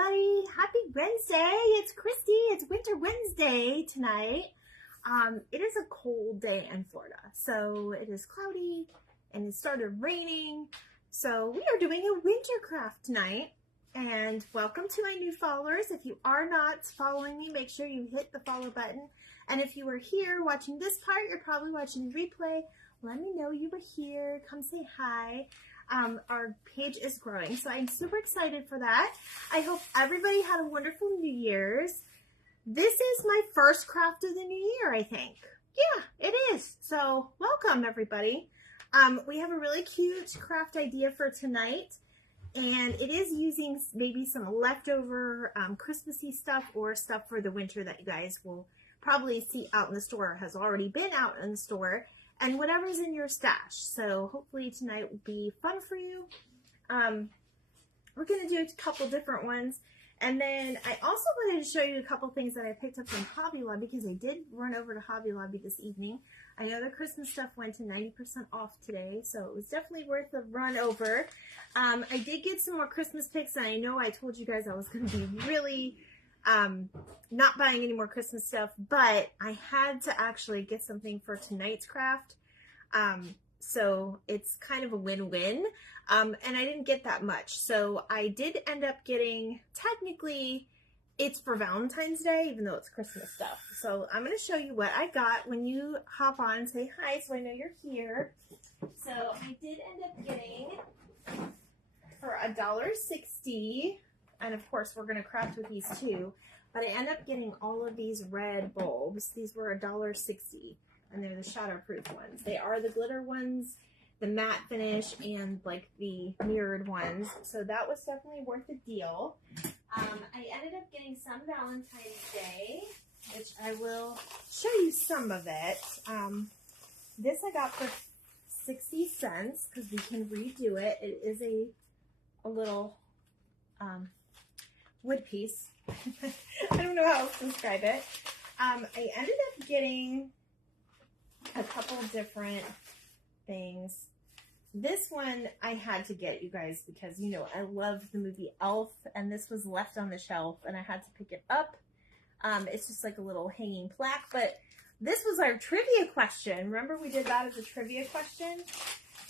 everybody. Happy Wednesday. It's Christy. It's Winter Wednesday tonight. It is a cold day in Florida. So it is cloudy and it started raining. So we are doing a winter craft tonight. And welcome to my new followers. If you are not following me, make sure you hit the follow button. And if you are here watching this part, you're probably watching the replay. Let me know you were here. Come say hi. Our page is growing, so I'm super excited for that. I hope everybody had a wonderful New Year's. This is my first craft of the new year, I think. Yeah, it is. So welcome, everybody. We have a really cute craft idea for tonight, and it is using maybe some leftover Christmassy stuff or stuff for the winter that you guys will probably see out in the store, has already been out in the store, and whatever's in your stash. So hopefully tonight will be fun for you. We're going to do a couple different ones. And then I also wanted to show you a couple things that I picked up from Hobby Lobby, because I did run over to Hobby Lobby this evening. I know the Christmas stuff went to 90% off today, so it was definitely worth the run over. I did get some more Christmas picks, and I know I told you guys I was going to be really not buying any more Christmas stuff, but I had to actually get something for tonight's craft. So it's kind of a win-win. And I didn't get that much. So I did end up getting, technically, it's for Valentine's Day, even though it's Christmas stuff. So I'm going to show you what I got when you hop on and say hi, so I know you're here. So I did end up getting for $1.60, and of course we're going to craft with these too, but I ended up getting all of these red bulbs. These were $1.60, and they're the shatterproof ones. They are the glitter ones, the matte finish, and like the mirrored ones. So that was definitely worth the deal. I ended up getting some Valentine's Day, which I will show you some of it. This I got for 60 cents because we can redo it. It is a little wood piece. I don't know how else to describe it. I ended up getting a couple different things. This one I had to get, you guys, because, you know, I love the movie Elf, and this was left on the shelf, and I had to pick it up. It's just like a little hanging plaque, but this was our trivia question. Remember we did that as a trivia question?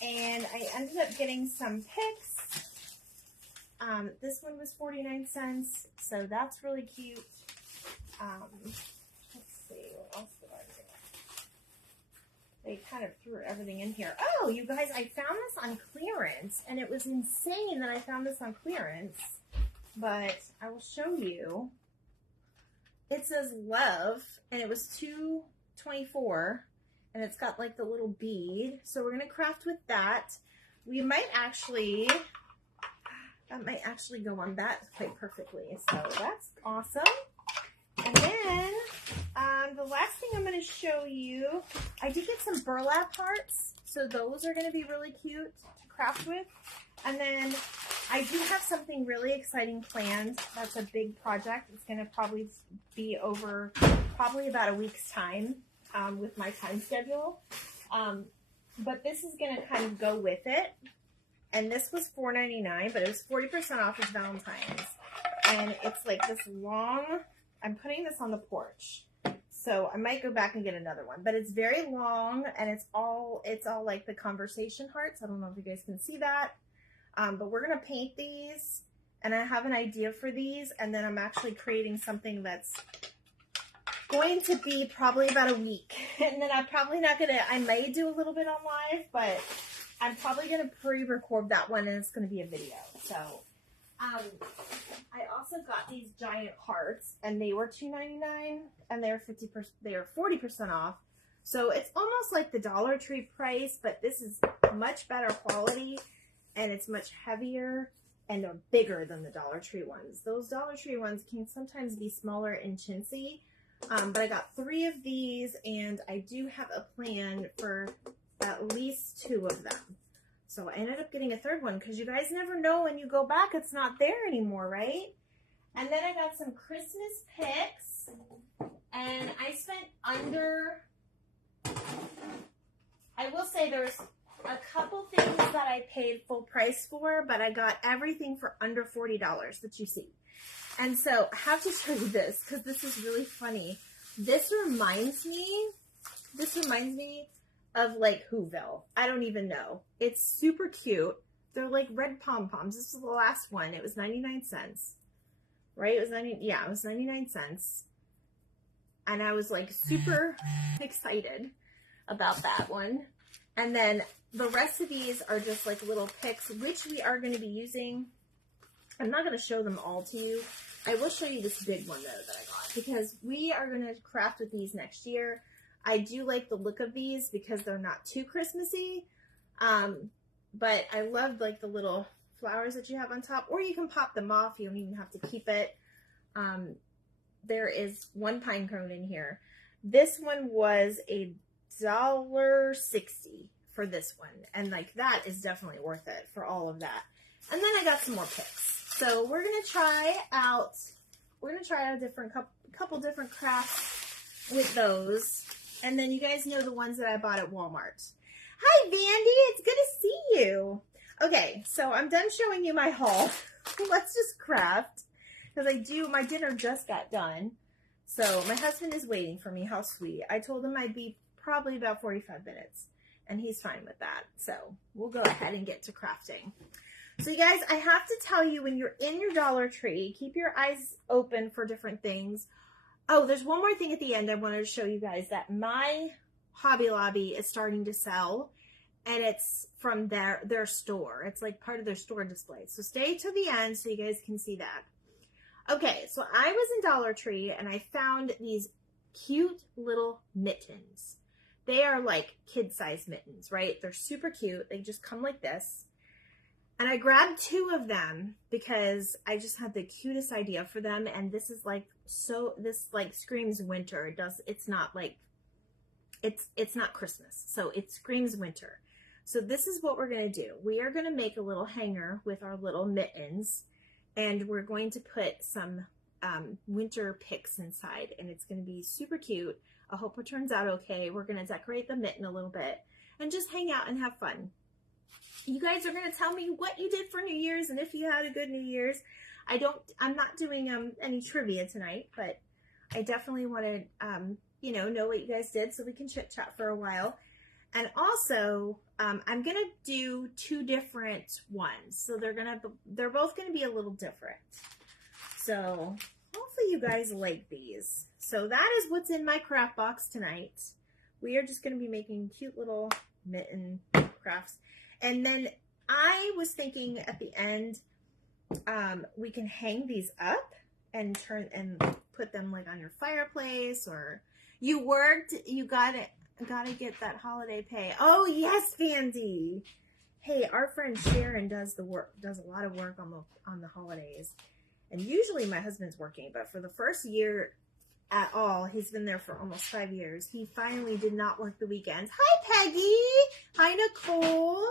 And I ended up getting some picks. This one was 49 cents, so that's really cute. Let's see, what else did I get? They kind of threw everything in here. Oh, you guys, I found this on clearance, and it was insane that I found this on clearance, but I will show you. It says love, and it was $2.24, and it's got like the little bead, so we're going to craft with that. We might actually, that might actually go on that quite perfectly, so that's awesome. And then, the last thing I'm going to show you, I did get some burlap hearts, so those are going to be really cute to craft with. And then I do have something really exciting planned. That's a big project. It's going to probably be over probably about a week's time with my time schedule. But this is going to kind of go with it. And this was $4.99, but it was 40% off as Valentine's. And it's like this long, I'm putting this on the porch. So I might go back and get another one, but it's very long, and it's all like the conversation hearts. I don't know if you guys can see that, but we're going to paint these, and I have an idea for these, and then I'm actually creating something that's going to be probably about a week. And then I'm probably not going to, I may do a little bit on live, but I'm probably going to pre-record that one, and it's going to be a video. So I also got these giant hearts, and they were $2.99, and they're 40% off. So it's almost like the Dollar Tree price, but this is much better quality, and it's much heavier, and they're bigger than the Dollar Tree ones. Those Dollar Tree ones can sometimes be smaller and chintzy, but I got 3 of these, and I do have a plan for at least 2 of them. So I ended up getting a 3rd one, because you guys never know when you go back, it's not there anymore, right? And then I got some Christmas picks, and I spent under, I will say there's a couple things that I paid full price for, but I got everything for under $40 that you see. And so I have to show you this because this is really funny. This reminds me of like Whoville. I don't even know. It's super cute. They're like red pom-poms. This is the last one. It was 99 cents. Right? It was 99 cents. And I was like super excited about that one. And then the rest of these are just like little picks, which we are going to be using. I'm not going to show them all to you. I will show you this big one though that I got because we are going to craft with these next year. I do like the look of these because they're not too Christmassy. But I love like the little flowers that you have on top, or you can pop them off. You don't even have to keep it. There is one pine cone in here. This one was $1.60 for this one. And like that is definitely worth it for all of that. And then I got some more picks. So we're going to try out a different couple different crafts with those. And then you guys know the ones that I bought at Walmart. Hi, Vandy. It's good to see you. Okay, so I'm done showing you my haul. Let's just craft. Because my dinner just got done. So my husband is waiting for me. How sweet. I told him I'd be probably about 45 minutes. And he's fine with that. So we'll go ahead and get to crafting. So you guys, I have to tell you, when you're in your Dollar Tree, keep your eyes open for different things. Oh, there's one more thing at the end I wanted to show you guys, that my Hobby Lobby is starting to sell, and it's from their store. It's like part of their store display. So stay to the end so you guys can see that. Okay, so I was in Dollar Tree and I found these cute little mittens. They are like kid-sized mittens, right? They're super cute. They just come like this. And I grabbed 2 of them because I just had the cutest idea for them. And this is like, this like screams winter. It's not like, it's not Christmas. So it screams winter. So this is what we're going to do. We are going to make a little hanger with our little mittens. And we're going to put some winter picks inside. And it's going to be super cute. I hope it turns out okay. We're going to decorate the mitten a little bit and just hang out and have fun. You guys are going to tell me what you did for New Year's and if you had a good New Year's. I'm not doing any trivia tonight, but I definitely want to, know what you guys did so we can chit chat for a while. And also, I'm going to do 2 different ones. So they're both going to be a little different. So hopefully you guys like these. So that is what's in my craft box tonight. We are just going to be making cute little mitten crafts. And then I was thinking at the end, we can hang these up and put them like on your fireplace, or you gotta get that holiday pay. Oh yes, Vandy. Hey, our friend Sharon does a lot of work on the holidays. And usually my husband's working, but for the first year at all, he's been there for almost 5 years. He finally did not work the weekends. Hi, Peggy. Hi, Nicole.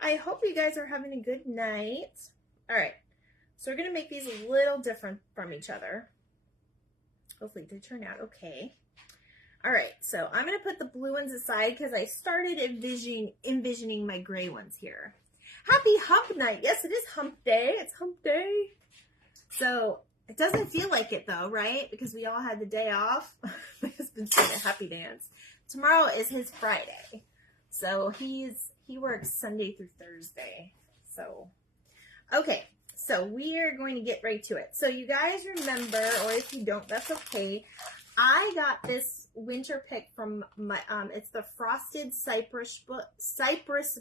I hope you guys are having a good night. All right. So we're going to make these a little different from each other. Hopefully they turn out okay. All right. So I'm going to put the blue ones aside because I started envisioning my gray ones here. Happy hump night. Yes, it is hump day. It's hump day. So it doesn't feel like it though, right? Because we all had the day off. My husband's doing a happy dance. Tomorrow is his Friday. So he works Sunday through Thursday. So, okay. So we are going to get right to it. So you guys remember, or if you don't, that's okay. I got this winter pick from my, it's the Frosted Cypress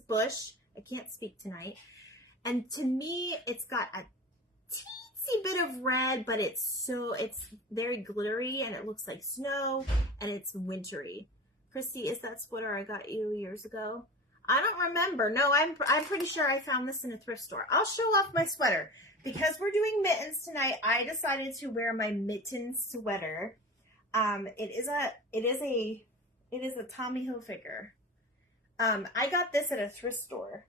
Bush. I can't speak tonight. And to me, it's got a teensy bit of red, but it's very glittery and it looks like snow and it's wintry. Christy, is that sweater I got you years ago? I don't remember. No, I'm pretty sure I found this in a thrift store. I'll show off my sweater. Because we're doing mittens tonight, I decided to wear my Mittens sweater. It is a Tommy Hilfiger. I got this at a thrift store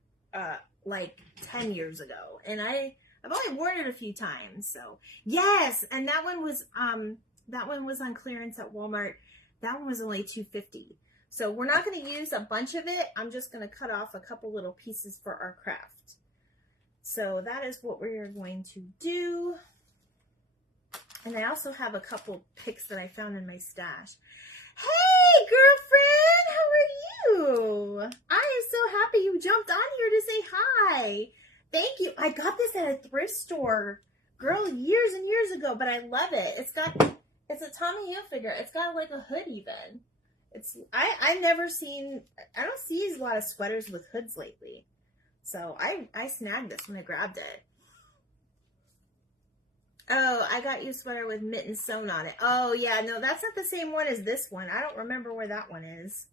like 10 years ago, and I've only worn it a few times. So yes, and that one was on clearance at Walmart. That one was only $2.50. So we're not going to use a bunch of it. I'm just going to cut off a couple little pieces for our craft. So that is what we're going to do. And I also have a couple picks that I found in my stash. Hey, girlfriend, how are you? I am so happy you jumped on here to say hi. Thank you. I got this at a thrift store, girl, years and years ago, but I love it. It's a Tommy Hilfiger. It's got like a hood even. I don't see a lot of sweaters with hoods lately. So I snagged this when I grabbed it. Oh, I got you a sweater with Mittens sewn on it. Oh, yeah, no, that's not the same one as this one. I don't remember where that one is.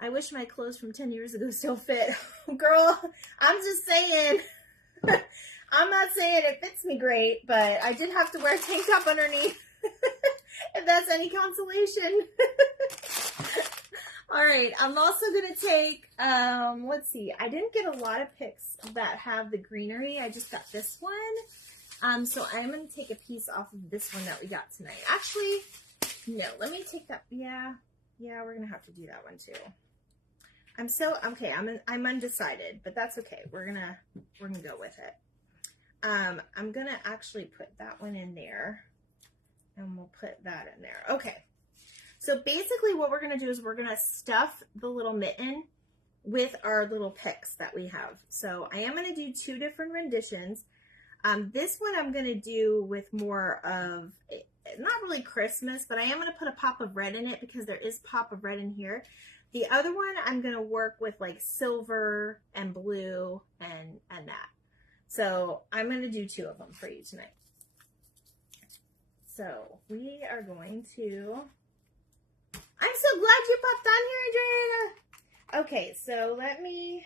I wish my clothes from 10 years ago still fit. Girl, I'm just saying. I'm not saying it fits me great, but I did have to wear a tank top underneath. If that's any consolation. All right, I'm also going to take, let's see. I didn't get a lot of picks that have the greenery. I just got this one. So I'm going to take a piece off of this one that we got tonight. Actually, no, let me take that. Yeah, we're going to have to do that one too. I'm undecided, but that's okay. We're going to go with it. I'm going to actually put that one in there and we'll put that in there. Okay. So basically what we're going to do is we're going to stuff the little mitten with our little picks that we have. So I am going to do 2 different renditions. This one I'm going to do with more of, not really Christmas, but I am going to put a pop of red in it because there is pop of red in here. The other one I'm going to work with like silver and blue and that. So I'm going to do 2 of them for you tonight. So we are going to, I'm so glad you popped on here, Andrea. Okay, so let me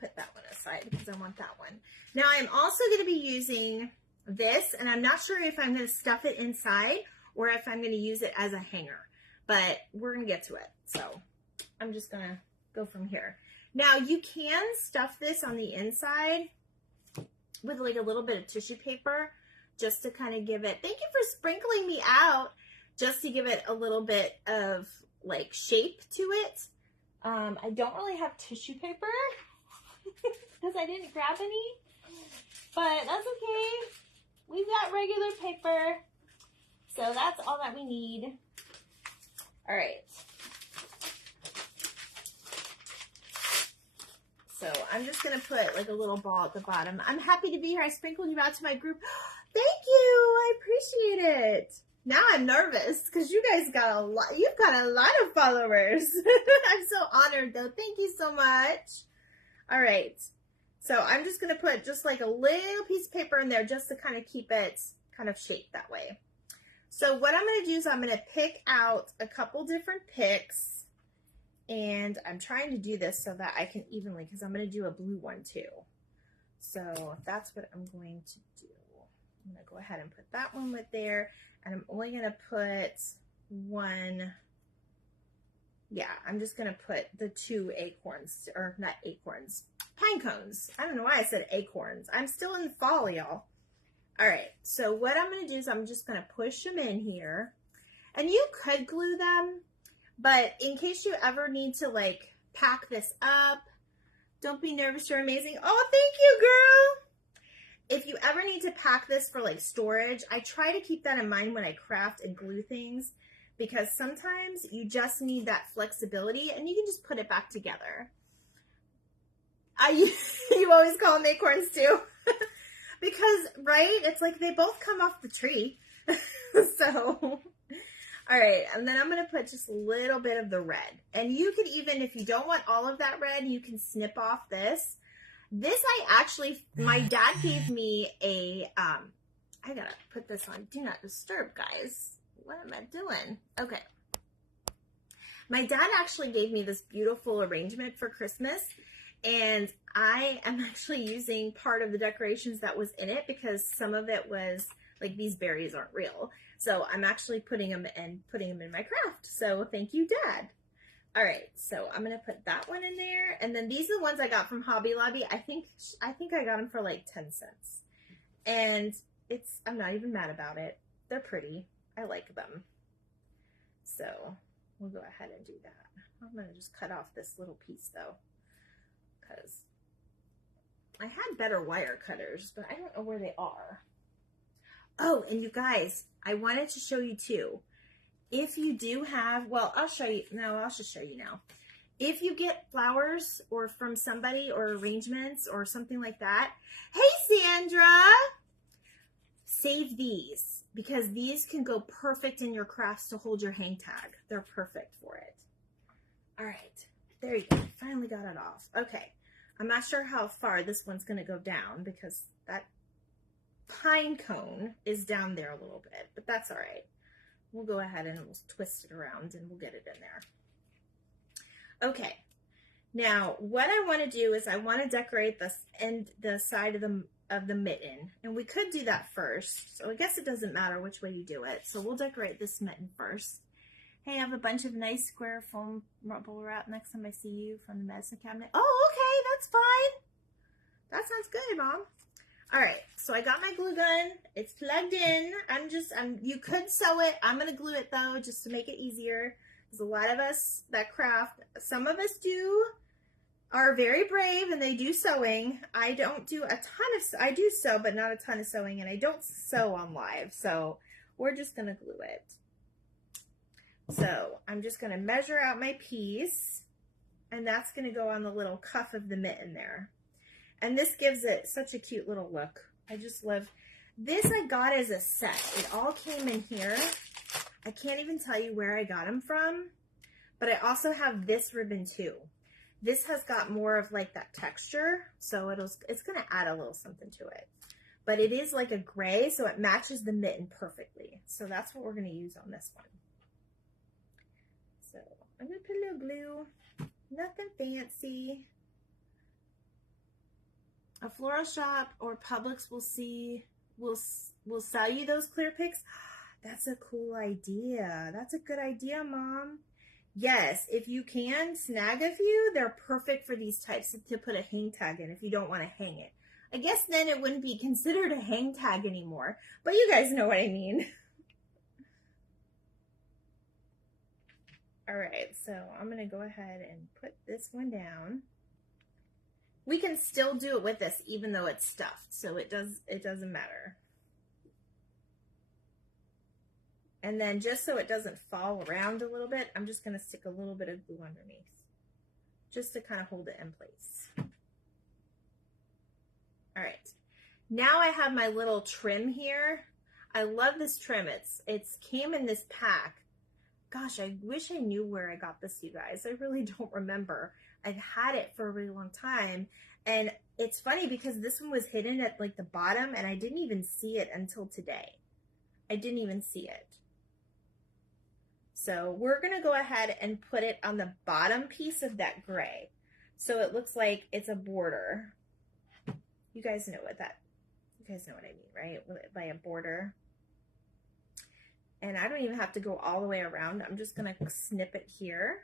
put that one aside because I want that one. Now I'm also going to be using this, and I'm not sure if I'm going to stuff it inside or if I'm going to use it as a hanger, but we're going to get to it. So I'm just going to go from here. Now you can stuff this on the inside with like a little bit of tissue paper just to kind of give it, thank you for sprinkling me out, just to give it a little bit of like shape to it. I don't really have tissue paper because I didn't grab any, but that's okay. We've got regular paper, so that's all that we need. All right. So I'm just going to put like a little ball at the bottom. I'm happy to be here. I sprinkled you out to my group. Thank you. I appreciate it. Now I'm nervous because you guys got a lot. You've got a lot of followers. I'm so honored though. Thank you so much. All right. So I'm just going to put just like a little piece of paper in there just to kind of keep it kind of shaped that way. So what I'm going to do is I'm going to pick out a couple different picks. And I'm trying to do this so that I can evenly, because I'm going to do a blue one too. So that's what I'm going to do. I'm going to go ahead and put that one with there. And I'm only going to put one. Yeah, I'm just going to put the 2 acorns, or not acorns, pine cones. I don't know why I said acorns. I'm still in the fall, y'all. All right, so what I'm going to do is I'm just going to push them in here. And you could glue them, but in case you ever need to like pack this up, don't be nervous, you're amazing. Oh, thank you, girl. If you ever need to pack this for like storage, I try to keep that in mind when I craft and glue things, because sometimes you just need that flexibility and you can just put it back together. You always call them acorns too. Because, right, it's like they both come off the tree. So, all right, and then I'm going to put just a little bit of the red. And you could even, if you don't want all of that red, you can snip off this. This my dad gave me a, I got to put this on Do Not Disturb, guys. What am I doing? Okay. My dad actually gave me this beautiful arrangement for Christmas. And I am actually using part of the decorations that was in it because some of it was like, these berries aren't real. So I'm actually putting them in my craft. So thank you, Dad. All right, so I'm gonna put that one in there, and then these are the ones I got from Hobby Lobby. I think I got them for like 10 cents, and I'm not even mad about it. They're pretty. I like them. So we'll go ahead and do that. I'm going to just cut off this little piece though, because I had better wire cutters, but I don't know where they are. Oh, and you guys, I wanted to show you too. If you do have, well, I'll show you. No, I'll just show you now. If you get flowers or from somebody or arrangements or something like that, hey, Sandra, save these because these can go perfect in your crafts to hold your hang tag. They're perfect for it. All right, there you go. Finally got it off. Okay, I'm not sure how far this one's going to go down because that pine cone is down there a little bit, but that's all right. We'll go ahead and we'll twist it around and we'll get it in there. Okay, now what I want to do is I want to decorate this and the side of the mitten, and we could do that first. So I guess it doesn't matter which way you do it. So we'll decorate this mitten first. Hey, I have a bunch of nice square foam bubble wrap next time I see you from the medicine cabinet. Oh, okay, that's fine. That sounds good, Mom. All right, so I got my glue gun. It's plugged in. You could sew it. I'm gonna glue it though, just to make it easier. There's a lot of us that craft. Some of us are very brave and they do sewing. I don't do a ton of, I do sew, but not a ton of sewing, and I don't sew on live. So we're just gonna glue it. So I'm just gonna measure out my piece, and that's gonna go on the little cuff of the mitten there. And this gives it such a cute little look. I just love this. I got as a set. It all came in here. I can't even tell you where I got them from, but I also have this ribbon too. This has got more of like that texture, so it's going to add a little something to it. But it is like a gray, so it matches the mitten perfectly. So that's what we're going to use on this one. So I'm going to put a little glue. Nothing fancy. A floral shop or Publix will sell you those clear picks. That's a cool idea. That's a good idea, Mom. Yes, if you can snag a few, they're perfect for these types to put a hang tag in if you don't want to hang it. I guess then it wouldn't be considered a hang tag anymore, but you guys know what I mean. All right, so I'm going to go ahead and put this one down. We can still do it with this even though it's stuffed, so it doesn't matter. And then just so it doesn't fall around a little bit, I'm just going to stick a little bit of glue underneath just to kind of hold it in place. All right, now I have my little trim here. I love this trim. It's came in this pack. Gosh, I wish I knew where I got this, you guys. I really don't remember. I've had it for a really long time, and it's funny because this one was hidden at like the bottom, and I didn't even see it until today. I didn't even see it. So we're gonna go ahead and put it on the bottom piece of that gray, so it looks like it's a border. You guys know what I mean, right? By a border. And I don't even have to go all the way around. I'm just gonna snip it here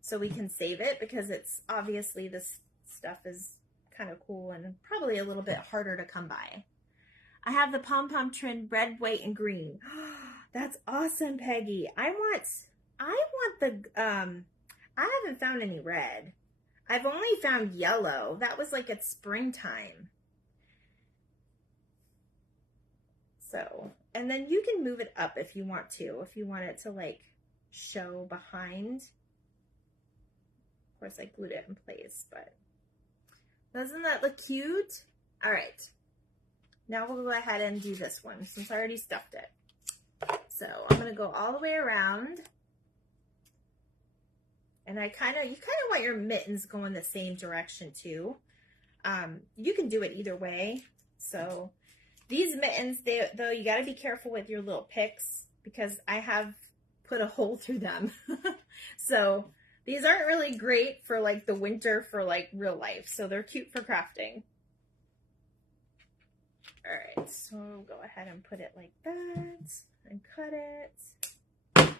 so we can save it, because it's obviously this stuff is kind of cool and probably a little bit harder to come by. I have the pom-pom trim red, white, and green. That's awesome, Peggy. I want the, I haven't found any red. I've only found yellow. That was like at springtime. So, and then you can move it up if you want it to like show behind. Of course, I glued it in place, but doesn't that look cute? All right, now we'll go ahead and do this one since I already stuffed it. So I'm gonna go all the way around, and you kind of want your mittens going the same direction too. You can do it either way. So these mittens, though, you got to be careful with your little picks because I have put a hole through them. So these aren't really great for like the winter for like real life. So they're cute for crafting. All right, so we'll go ahead and put it like that and cut it.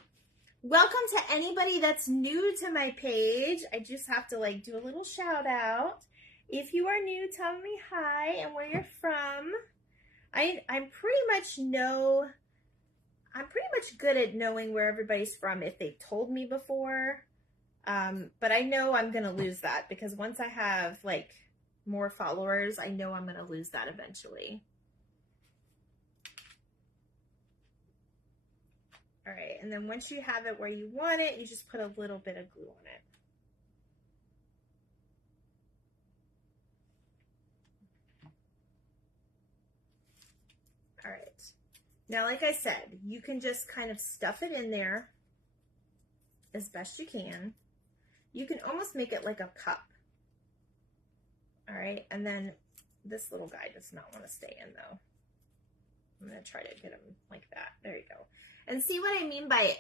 Welcome to anybody that's new to my page. I just have to like do a little shout out. If you are new, tell me hi and where you're from. I pretty much know I'm pretty much good at knowing where everybody's from if they've told me before. But I know I'm going to lose that because once I have like more followers, I know I'm going to lose that eventually. All right, and then once you have it where you want it, you just put a little bit of glue on it. All right. Now, like I said, you can just kind of stuff it in there as best you can. You can almost make it like a cup. All right, and then this little guy does not want to stay in though. I'm gonna try to get him like that. There you go. And see what I mean by it?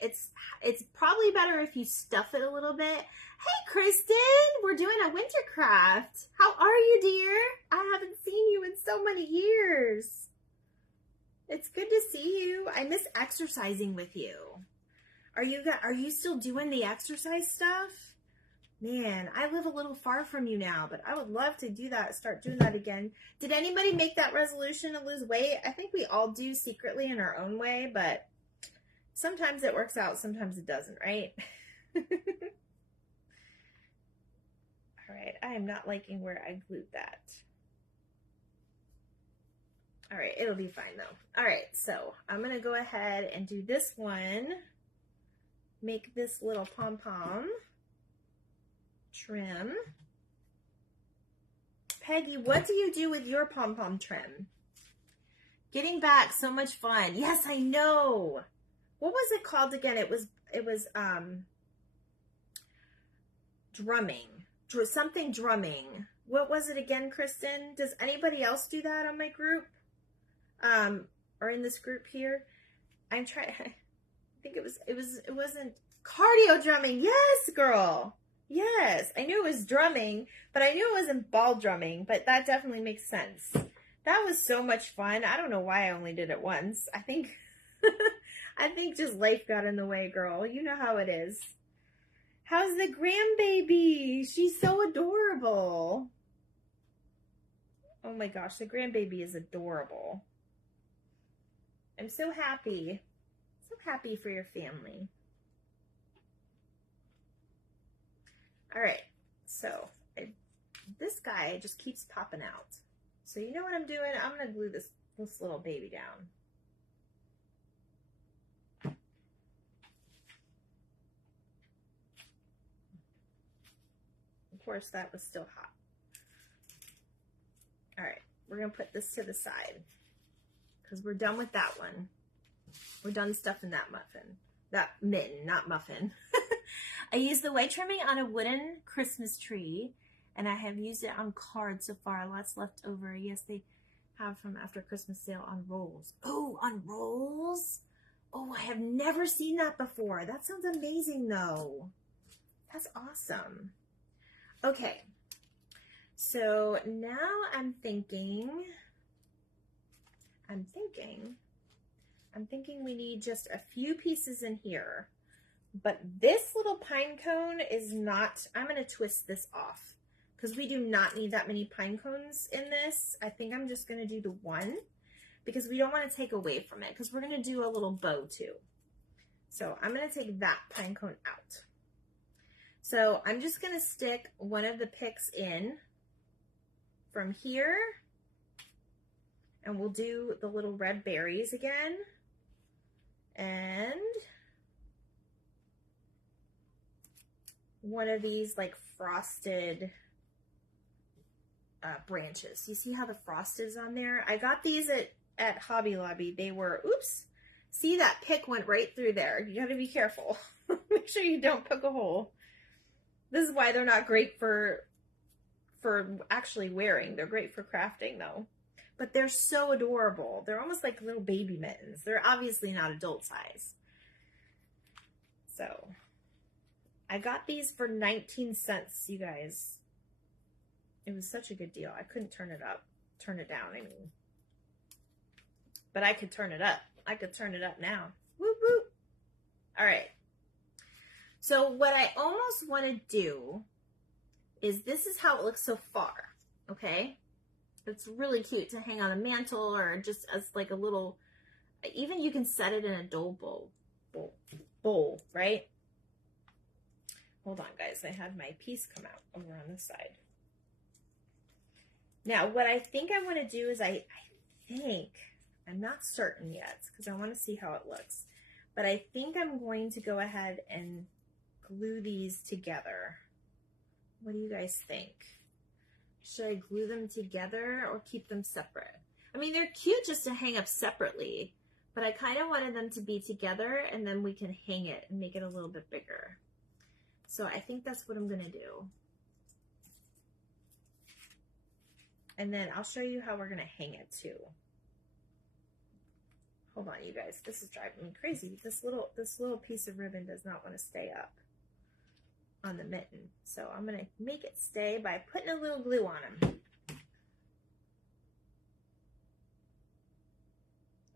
It's probably better if you stuff it a little bit. Hey, Kristen, we're doing a winter craft. How are you, dear? I haven't seen you in so many years. It's good to see you. I miss exercising with you. Are you still doing the exercise stuff? Man, I live a little far from you now, but I would love to do that, start doing that again. Did anybody make that resolution to lose weight? I think we all do secretly in our own way, but sometimes it works out, sometimes it doesn't, right? All right, I am not liking where I glued that. All right, it'll be fine though. All right, so I'm gonna go ahead and do this one. Make this little pom-pom trim. Peggy, what do you do with your pom-pom trim? Getting back, so much fun. Yes, I know. What was it called again? It was drumming. Something drumming. What was it again, Kristen? Does anybody else do that on my group? Or in this group here? I'm trying. I think it wasn't cardio drumming. Yes, girl. Yes, I knew it was drumming, but I knew it wasn't ball drumming, but that definitely makes sense. That was so much fun. I don't know why I only did it once. I think I think just life got in the way, girl. You know how it is. How's the grandbaby? She's so adorable. Oh my gosh, the grandbaby is adorable. I'm so happy. So happy for your family. All right, so this guy just keeps popping out. So you know what I'm doing? I'm gonna glue this little baby down. Of course, that was still hot. All right, we're gonna put this to the side because we're done with that one. We're done stuffing that muffin. That mitten, not muffin. I used the white trimming on a wooden Christmas tree, and I have used it on cards so far. Lots left over. Yes, they have from after Christmas sale on rolls. Oh, on rolls? Oh, I have never seen that before. That sounds amazing, though. That's awesome. Okay, so now I'm thinking we need just a few pieces in here. But this little pine cone is not, I'm going to twist this off because we do not need that many pine cones in this. I think I'm just going to do the one because we don't want to take away from it because we're going to do a little bow too. So I'm going to take that pine cone out. So I'm just going to stick one of the picks in from here, and we'll do the little red berries again. And one of these like frosted branches. You see how the frost is on there? I got these at Hobby Lobby. They were, oops, see that pick went right through there. You gotta be careful. Make sure you don't poke a hole. This is why they're not great for actually wearing. They're great for crafting though. But they're so adorable. They're almost like little baby mittens. They're obviously not adult size. So I got these for 19 cents, you guys. It was such a good deal. I couldn't turn it down, I mean. But I could turn it up. I could turn it up now. Whoop, whoop. All right. So what I almost want to do is this is how it looks so far, okay? It's really cute to hang on a mantle or just as like a little, Even you can set it in a dough bowl, right? Hold on, guys. I had my piece come out over on this side. Now, what I think I want to do is I think, I'm not certain yet because I want to see how it looks, but I think I'm going to go ahead and glue these together. What do you guys think? Should I glue them together or keep them separate? I mean, they're cute just to hang up separately, but I kind of wanted them to be together and then we can hang it and make it a little bit bigger. So I think that's what I'm gonna do. And then I'll show you how we're gonna hang it too. Hold on, you guys, this is driving me crazy. This little piece of ribbon does not want to stay up on the mitten. So I'm gonna make it stay by putting a little glue on them.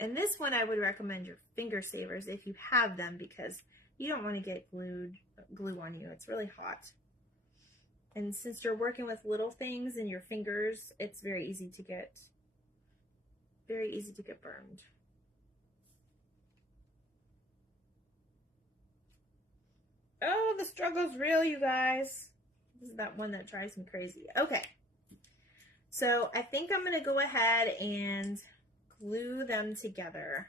And this one I would recommend your finger savers if you have them, because you don't want to get glue on you. It's really hot. And since you're working with little things in your fingers, it's very easy to get burned. Oh, the struggle's real, you guys. This is that one that drives me crazy. Okay. So I think I'm going to go ahead and glue them together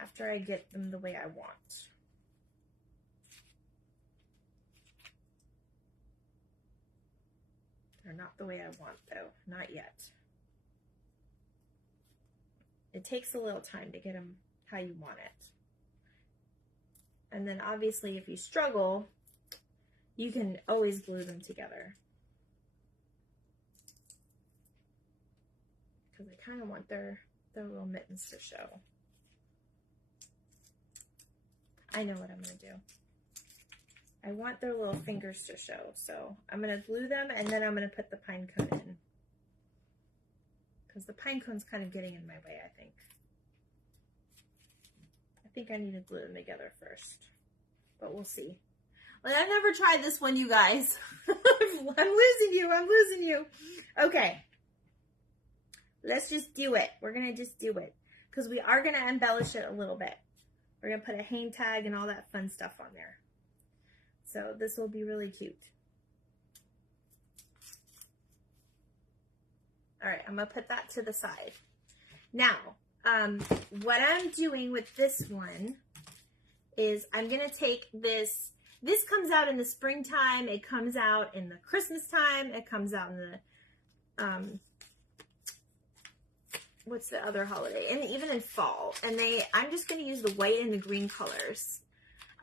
after I get them the way I want. They're not the way I want though, not yet. It takes a little time to get them how you want it. And then obviously if you struggle, you can always glue them together. Because I kind of want their little mittens to show. I know what I'm going to do. I want their little fingers to show. So I'm going to glue them and then I'm going to put the pine cone in. Because the pine cone's kind of getting in my way, I think. I think I need to glue them together first. But we'll see. Well, I've never tried this one, you guys. I'm losing you. Okay. Let's just do it. We're going to just do it. Because we are going to embellish it a little bit. We're going to put a hang tag and all that fun stuff on there. So this will be really cute. All right, I'm going to put that to the side. Now, what I'm doing with this one is I'm going to take this. This comes out in the springtime. It comes out in the Christmas time. It comes out in the, what's the other holiday? And even in fall. And I'm just going to use the white and the green colors.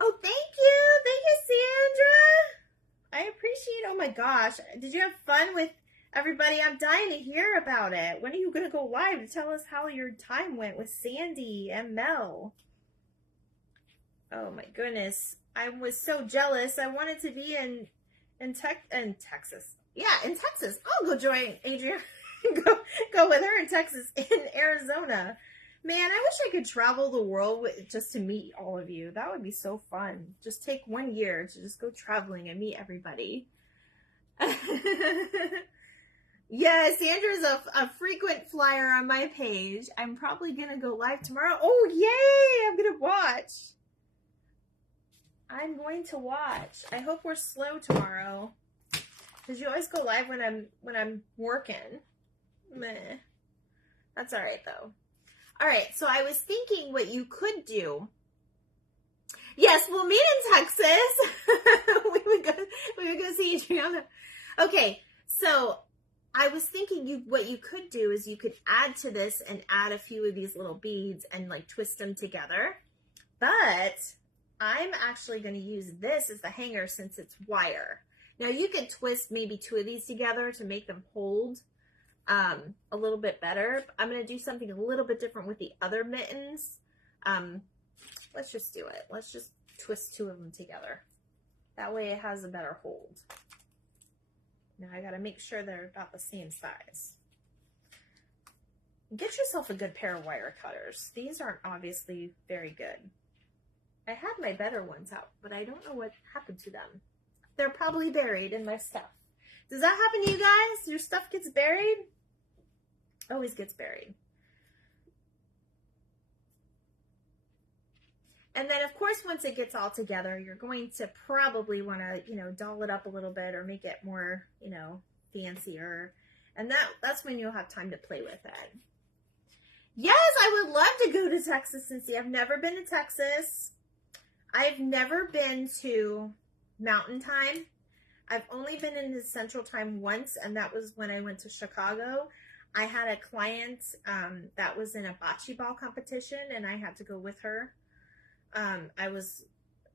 Oh, thank you, Sandra. I appreciate it. Oh my gosh. Did you have fun with everybody? I'm dying to hear about it. When are you going to go live to tell us how your time went with Sandy and Mel? Oh my goodness. I was so jealous. I wanted to be in Texas. Yeah, in Texas. I'll go join Adrienne. go with her in Texas, in Arizona. Man, I wish I could travel the world just to meet all of you. That would be so fun. Just take 1 year to just go traveling and meet everybody. Yeah, Sandra's a frequent flyer on my page. I'm probably going to go live tomorrow. Oh, yay! I'm going to watch. I'm going to watch. I hope we're slow tomorrow. Because you always go live when I'm working. Meh. That's all right, though. All right, so I was thinking what you could do. Yes, we'll meet in Texas. we would go see Adriana. Okay, so I was thinking what you could do is you could add to this and add a few of these little beads and like twist them together. But I'm actually going to use this as the hanger since it's wire. Now you could twist maybe 2 of these together to make them hold a little bit better. I'm going to do something a little bit different with the other mittens. Let's just do it. Let's just twist 2 of them together. That way it has a better hold. Now I got to make sure they're about the same size. Get yourself a good pair of wire cutters. These aren't obviously very good. I had my better ones out, but I don't know what happened to them. They're probably buried in my stuff. Does that happen to you guys? Your stuff gets buried? Always gets buried. And then of course, once it gets all together, you're going to probably want to, you know, doll it up a little bit or make it more, you know, fancier. And that's when you'll have time to play with it. Yes, I would love to go to Texas and see. I've never been to Texas. I've never been to Mountain Time. I've only been in the Central Time once, and that was when I went to Chicago. I had a client that was in a bocce ball competition, and I had to go with her. I was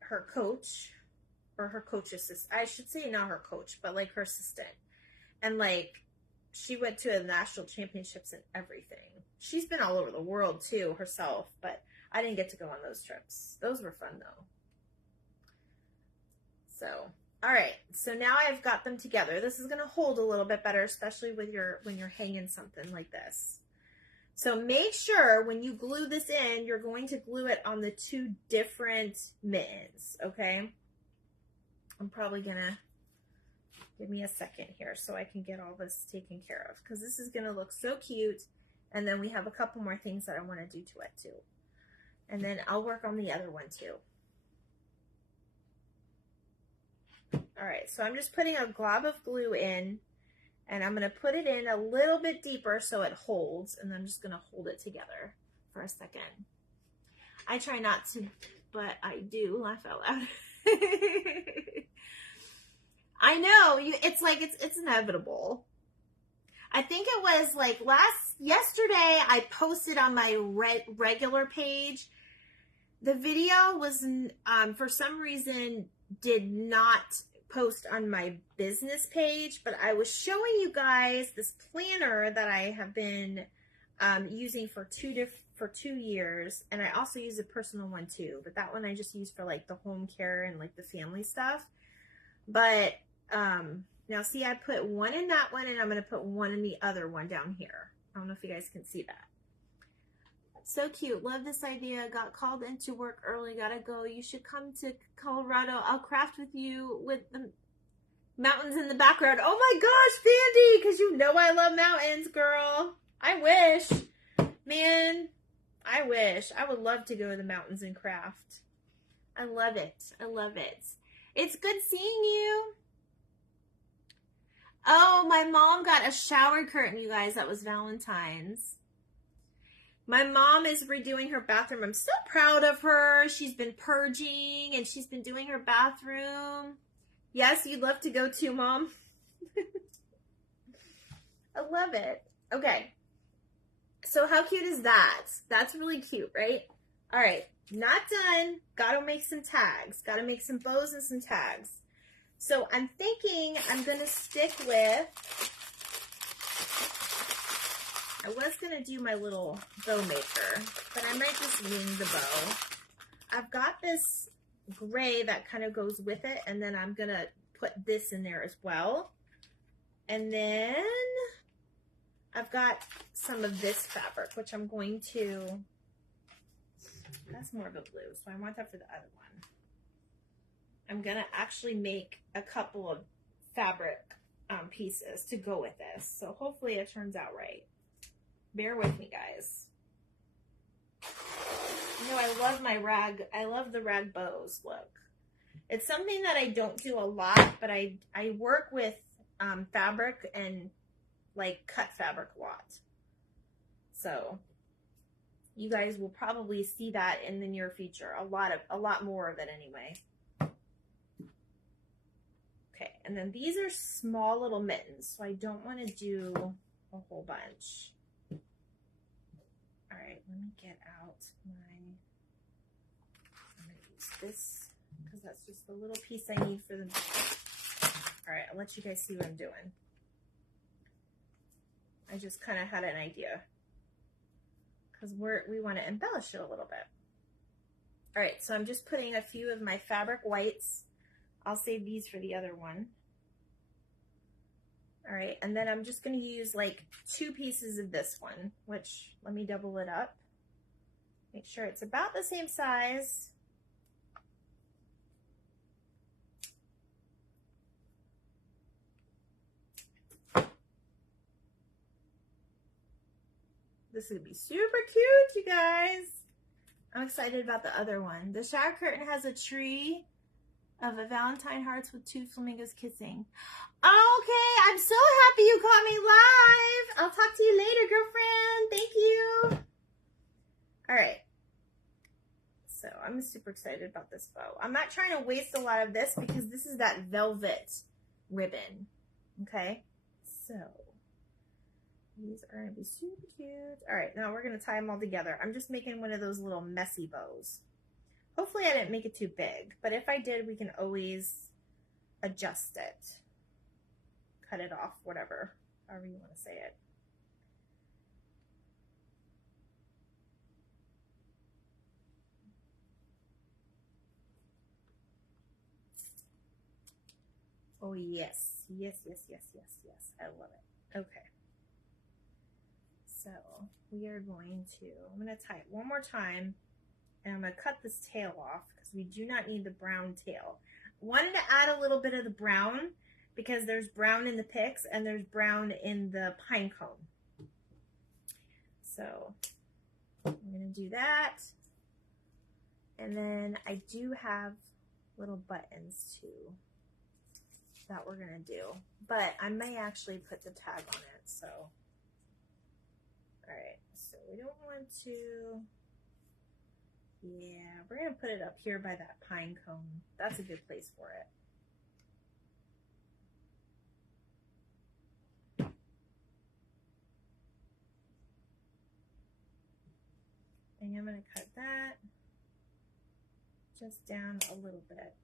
her coach, or her coach assistant. I should say not her coach, but like her assistant. And like, she went to the national championships and everything. She's been all over the world too herself, but I didn't get to go on those trips. Those were fun though. So, all right. So now I've got them together. This is going to hold a little bit better, especially with when you're hanging something like this. So make sure when you glue this in, you're going to glue it on the two different mittens, okay? I'm probably going to, give me a second here so I can get all this taken care of, because this is going to look so cute. And then we have a couple more things that I want to do to it too. And then I'll work on the other one too. All right, so I'm just putting a glob of glue in, and I'm going to put it in a little bit deeper so it holds, and I'm just going to hold it together for a second. I try not to, but I do laugh out loud. I know, it's like, it's inevitable. I think it was like yesterday I posted on my regular page. The video was, for some reason, did not post on my business page, but I was showing you guys this planner that I have been using for 2 years, and I also use a personal one too, but that one I just use for like the home care and like the family stuff. But now see, I put one in that one, and I'm going to put one in the other one down here. I don't know if you guys can see that. So cute. Love this idea. Got called into work early. Gotta go. You should come to Colorado. I'll craft with you with the mountains in the background. Oh my gosh, Sandy, because you know I love mountains, girl. I wish. Man, I wish. I would love to go to the mountains and craft. I love it. I love it. It's good seeing you. Oh, my mom got a shower curtain, you guys. That was Valentine's. My mom is redoing her bathroom. I'm so proud of her. She's been purging, and she's been doing her bathroom. Yes, you'd love to go too, Mom. I love it. Okay. So how cute is that? That's really cute, right? All right. Not done. Gotta make some tags. Gotta make some bows and some tags. So I'm thinking I'm going to stick with, I was going to do my little bow maker, but I might just wing the bow. I've got this gray that kind of goes with it, and then I'm going to put this in there as well. And then I've got some of this fabric, which I'm going to, that's more of a blue, so I want that for the other one. I'm going to actually make a couple of fabric pieces to go with this. So hopefully it turns out right. Bear with me, guys. You know, I love the rag bows look. It's something that I don't do a lot, but I work with fabric and like cut fabric a lot. So you guys will probably see that in the near future. A lot more of it anyway. Okay, and then these are small little mittens, so I don't want to do a whole bunch. All right, let me get out I'm going to use this because that's just the little piece I need for the, all right, I'll let you guys see what I'm doing. I just kind of had an idea because we want to embellish it a little bit. All right, so I'm just putting a few of my fabric whites. I'll save these for the other one. All right, and then I'm just going to use like 2 pieces of this one, which, let me double it up. Make sure it's about the same size. This is going to be super cute, you guys. I'm excited about the other one. The shower curtain has a tree of a Valentine hearts with 2 flamingos kissing. Okay, I'm so happy you caught me live. I'll talk to you later, girlfriend. Thank you. All right. So I'm super excited about this bow. I'm not trying to waste a lot of this because this is that velvet ribbon. Okay, so these are gonna be super cute. All right, now we're gonna tie them all together. I'm just making one of those little messy bows. Hopefully I didn't make it too big, but if I did, we can always adjust it. Cut it off, whatever, however you want to say it. Oh, yes. Yes, yes, yes, yes, yes. I love it. Okay. So we are going to, I'm going to tie it one more time, and I'm going to cut this tail off because we do not need the brown tail. Wanted to add a little bit of the brown because there's brown in the picks and there's brown in the pine cone. So I'm going to do that. And then I do have little buttons too that we're going to do, but I may actually put the tag on it. So, all right, so we don't want to, yeah, we're going to put it up here by that pine cone. That's a good place for it. And I'm going to cut that just down a little bit.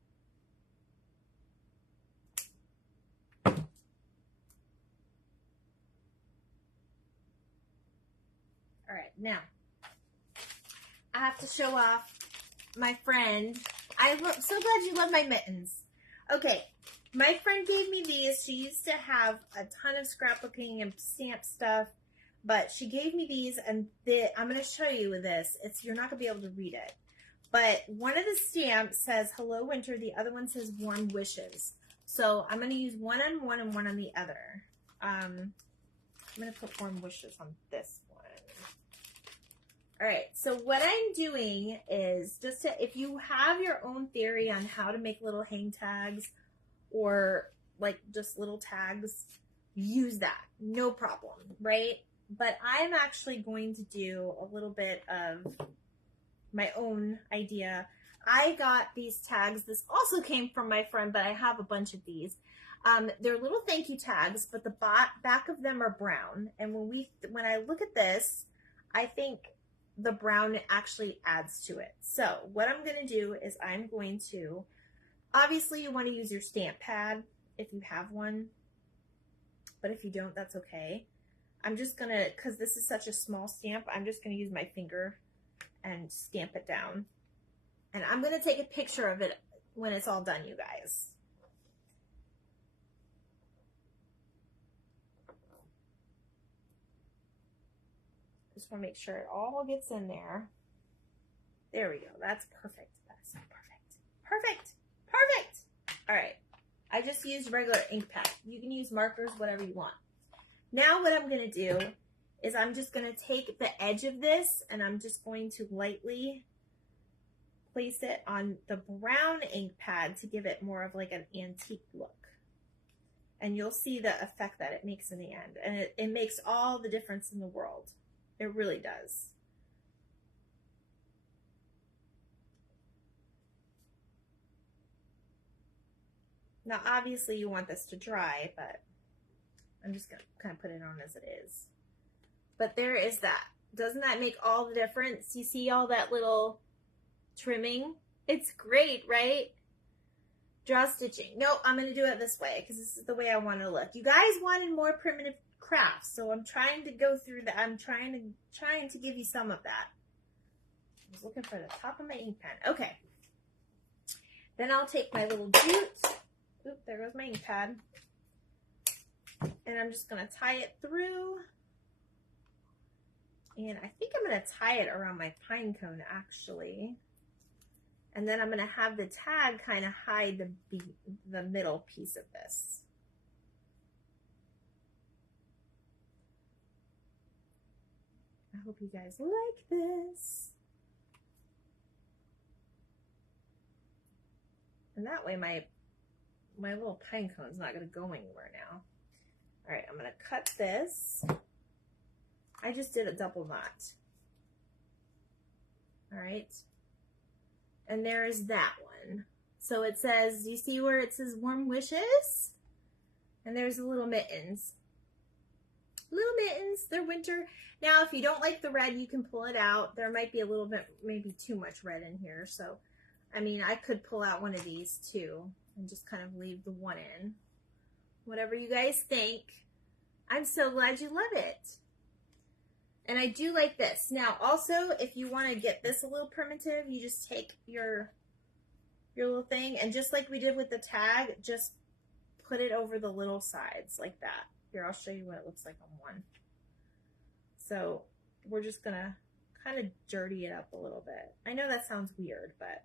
All right, now I have to show off my friend. I'm so glad you love my mittens. Okay, my friend gave me these. She used to have a ton of scrapbooking and stamp stuff, but she gave me these, and I'm going to show you with this. You're not going to be able to read it, but one of the stamps says "Hello Winter," the other one says "Warm Wishes." So I'm going to use one on one and one on the other. I'm going to put "Warm Wishes" on this one. All right, so what I'm doing is just to, if you have your own theory on how to make little hang tags or like just little tags, use that, no problem, right? But I'm actually going to do a little bit of my own idea. I got these tags. This also came from my friend, but I have a bunch of these. They're little thank you tags, but the back of them are brown. And when I look at this, I think the brown actually adds to it. So what I'm going to do is I'm going to, obviously you want to use your stamp pad if you have one, but if you don't, that's okay. I'm just going to, because this is such a small stamp, I'm just going to use my finger and stamp it down. And I'm going to take a picture of it when it's all done, you guys. Just want to make sure it all gets in there. There we go. That's perfect. That's perfect. Perfect. Perfect. All right. I just used regular ink pad. You can use markers, whatever you want. Now what I'm going to do is I'm just going to take the edge of this and I'm just going to lightly place it on the brown ink pad to give it more of like an antique look. And you'll see the effect that it makes in the end. And it makes all the difference in the world. It really does. Now, obviously you want this to dry, but I'm just gonna kind of put it on as it is. But there is that. Doesn't that make all the difference? You see all that little trimming? It's great, right? Draw stitching. No, I'm gonna do it this way because this is the way I want to look. You guys wanted more primitive crafts, so I'm trying to go through that. I'm trying to give you some of that. I was looking for the top of my ink pen. Okay. Then I'll take my little jute. Oop, there goes my ink pad. And I'm just gonna tie it through. And I think I'm gonna tie it around my pine cone actually. And then I'm gonna have the tag kind of hide the middle piece of this. I hope you guys like this. And that way my little pine cone's not going to go anywhere now. All right, I'm going to cut this. I just did a double knot. All right. And there's that one. So it says, you see where it says warm wishes? And there's the little mittens. Little mittens, they're winter. Now, if you don't like the red, you can pull it out. There might be a little bit, maybe too much red in here. So, I mean, I could pull out one of these too and just kind of leave the one in. Whatever you guys think. I'm so glad you love it. And I do like this. Now, also, if you want to get this a little primitive, you just take your little thing, and just like we did with the tag, just put it over the little sides like that. Here, I'll show you what it looks like on one. So we're just going to kind of dirty it up a little bit. I know that sounds weird, but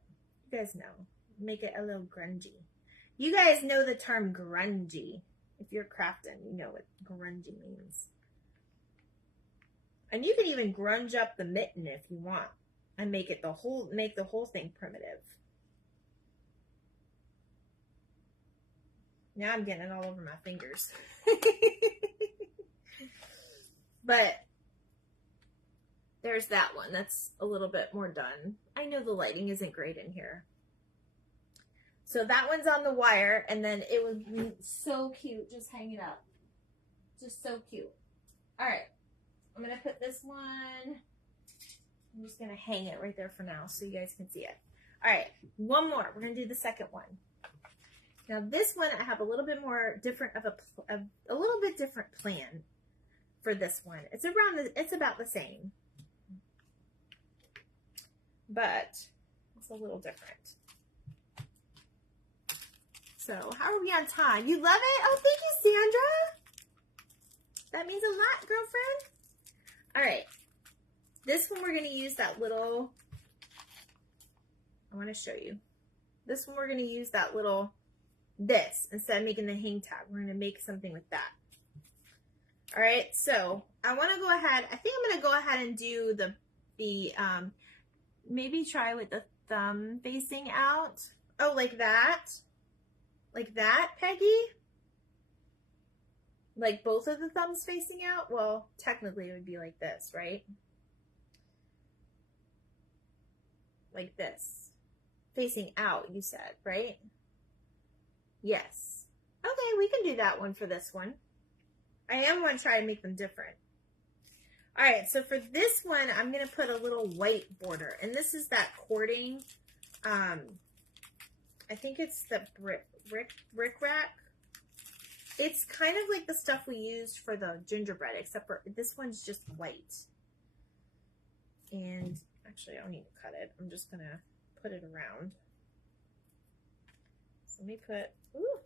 you guys know. Make it a little grungy. You guys know the term grungy. If you're crafting, you know what grungy means. And you can even grunge up the mitten if you want and make the whole thing primitive. Now I'm getting it all over my fingers. But there's that one. That's a little bit more done. I know the lighting isn't great in here. So that one's on the wire, and then it would be so cute just hang it up. Just so cute. All right. I'm going to put this one, I'm just going to hang it right there for now so you guys can see it. All right, one more. We're going to do the second one. Now this one, I have a little bit more different of a little bit different plan for this one. It's about the same, but it's a little different. So how are we on time? You love it? Oh, thank you, Sandra. That means a lot, girlfriend. All right, this one we're going to use that little, I want to show you. This one we're going to use that little, this, instead of making the hang tag. We're going to make something with that. All right, so I want to go ahead, I think I'm going to go ahead and do the maybe try with the thumb facing out. Oh, like that? Like that, Peggy? Like both of the thumbs facing out? Well, technically it would be like this, right? Like this. Facing out, you said, right? Yes. Okay, we can do that one for this one. I am going to try and make them different. All right, so for this one, I'm going to put a little white border. And this is that cording. I think it's the brick rack. It's kind of like the stuff we used for the gingerbread, except for this one's just white. And actually, I don't need to cut it. I'm just going to put it around. So let me put, ooh.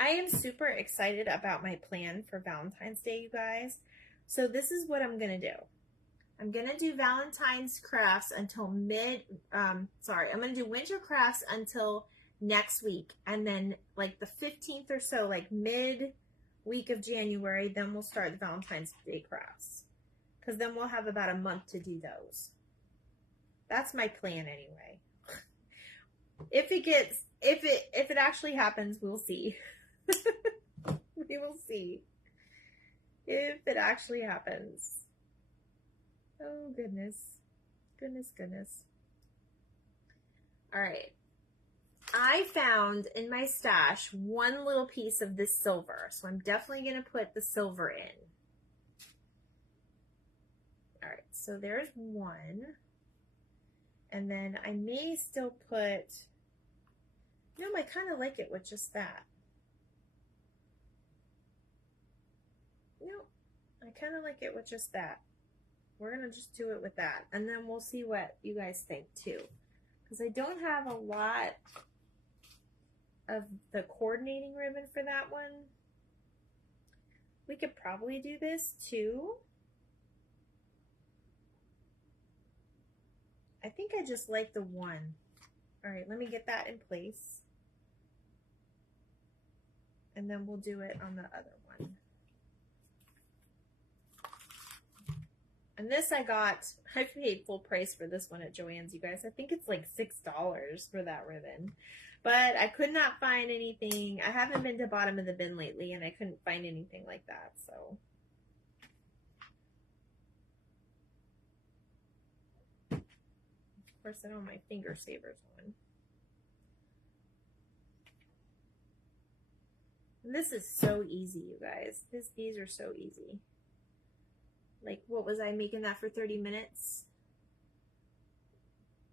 I am super excited about my plan for Valentine's Day, you guys. So this is what I'm going to do. I'm going to do Valentine's crafts until I'm going to do winter crafts until next week. And then like the 15th or so, like mid week of January, then we'll start the Valentine's Day crafts. Because then we'll have about a month to do those. That's my plan anyway. If it actually happens, we'll see. We will see. If it actually happens. Oh, goodness. Goodness, goodness. All right. I found in my stash one little piece of this silver. So I'm definitely going to put the silver in. All right. So there's one. And then I may still put, no, I kind of like it with just that. No, I kind of like it with just that. We're going to just do it with that. And then we'll see what you guys think too. Because I don't have a lot of the coordinating ribbon for that one. We could probably do this too. I think I just like the one. All right, let me get that in place. And then we'll do it on the other one. And this I paid full price for this one at Joann's, you guys. I think it's like $6 for that ribbon. But I could not find anything. I haven't been to bottom of the bin lately, and I couldn't find anything like that, so. Of course, I don't have my finger savers on. And this is so easy, you guys. These are so easy. Like, what was I making that for 30 minutes?